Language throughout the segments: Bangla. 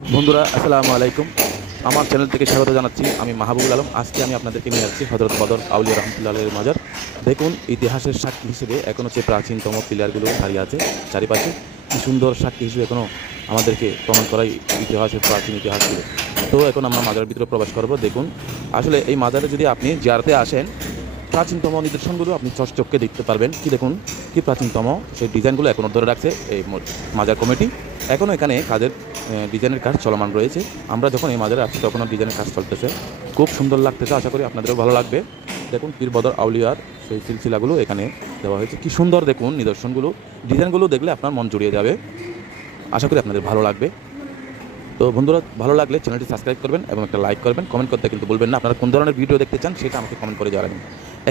বন্ধুরা, আসসালামু আলাইকুম। আমার চ্যানেল থেকে স্বাগত জানাচ্ছি আমি মাহবুবুল আলম। আজকে আমি আপনাদেরকে নিয়ে যাচ্ছি হজরত বদর আউলিয়া রহমতুল্লাহ আলের মাজার। দেখুন, ইতিহাসের সাক্ষী হিসেবে এখনও যে প্রাচীনতম পিলারগুলো দাঁড়িয়ে আছে চারিপাশে, কি সুন্দর সাক্ষী হিসেবে এখনও আমাদেরকে প্রমাণ করাই ইতিহাসের প্রাচীন ইতিহাসগুলো। তো এখন আমরা মাজারের ভিতরে প্রবেশ করব। দেখুন, আসলে এই মাজারে যদি আপনি জিয়ারতে আসেন প্রাচীনতম নিদর্শনগুলো আপনি চকচককে দেখতে পারবেন। কি দেখুন? কি প্রাচীনতম? সেই ডিজাইনগুলো এখনও ধরে রাখছে এই মাজার কমিটি। এখনও এখানে কাজের ডিজাইনের কাজ চলমান রয়েছে। আমরা যখন এই মাজারে আসছি, তখনও ডিজাইনের কাজ চলতেছে। খুব সুন্দর লাগতেছে, আশা করি আপনাদেরও ভালো লাগবে। দেখুন, পীর বদর আউলিয়ার সেই সিলসিলাগুলো এখানে দেওয়া হয়েছে। কি সুন্দর দেখুন, নিদর্শনগুলো। ডিজাইনগুলো দেখলে আপনার মন জুড়িয়ে যাবে। আশা করি আপনাদের ভালো লাগবে। তো বন্ধুরা, ভালো লাগলে চ্যানেলটি সাবস্ক্রাইব করবেন এবং একটা লাইক করবেন। কমেন্ট করতে কিন্তু বলবেন না। আপনারা কোন ধরনের ভিডিও দেখতে চান সেটা আমাকে কমেন্ট করে জানাবেন।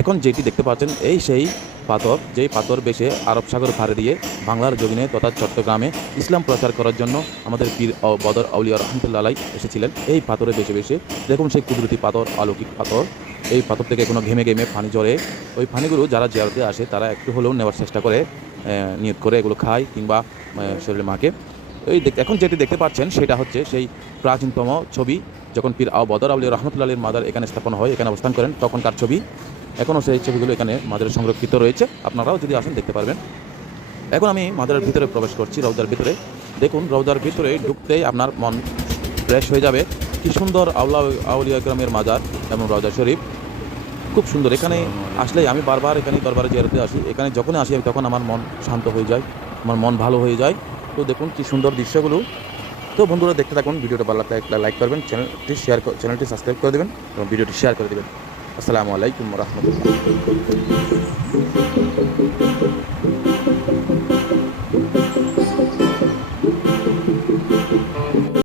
এখন যেটি দেখতে পাচ্ছেন, এই সেই পাথর, যেই পাথর বেশে আরব সাগর পাড়ে দিয়ে বাংলার জমিনে তথা চট্টগ্রামে ইসলাম প্রচার করার জন্য আমাদের পীর বদর আউলিয়া রহমতুল্লাহ এসেছিলেন। এই পাথরে বেশে বেশে দেখুন সেই কুদরতি পাথর, অলৌকিক পাথর। এই পাথর থেকে কোনো ঘেমে ঘেমে পানি ঝরে। ওই পানিগুলো যারা জিয়ারতে আসে, তারা একটু হলেও নেওয়ার চেষ্টা করে নিয়ত করে এগুলো খায় কিংবা শরীরে মাকে। এই দেখ এখন যেটি দেখতে পাচ্ছেন সেটা হচ্ছে সেই প্রাচীনতম ছবি যখন পীর আও বদর আলী রহমতুল্লাহ মাদার এখানে স্থাপন হয় এখানে অবস্থান করেন তখনকার ছবি। এখনও সেই ছবিগুলো এখানে মাদারে সংরক্ষিত রয়েছে। আপনারাও যদি আসেন দেখতে পারবেন। এখন আমি মাদারের ভিতরে প্রবেশ করছি রৌদার ভিতরে। দেখুন রৌদার ভিতরে ঢুকতেই আপনার মন ফ্রেশ হয়ে যাবে। কি সুন্দর আউলা আউলিয়া গ্রামের মাজার এবং রওজা শরীফ। খুব সুন্দর। এখানে আসলেই আমি বারবার এখানে দরবারে জিয়ারতে আসি। এখানে যখনই আসি তখন আমার মন শান্ত হয়ে যায় আমার মন ভালো হয়ে যায়। তো দেখুন কি সুন্দর দৃশ্যগুলো। তো বন্ধুরা দেখতে থাকুন, ভিডিওটা ভালো লাগলে একটা লাইক করবেন চ্যানেলটি শেয়ার চ্যানেলটি সাবস্ক্রাইব করে দেবেন এবং ভিডিওটি শেয়ার করে দেবেন। আসসালামু আলাইকুম রহমতুল্লাহ।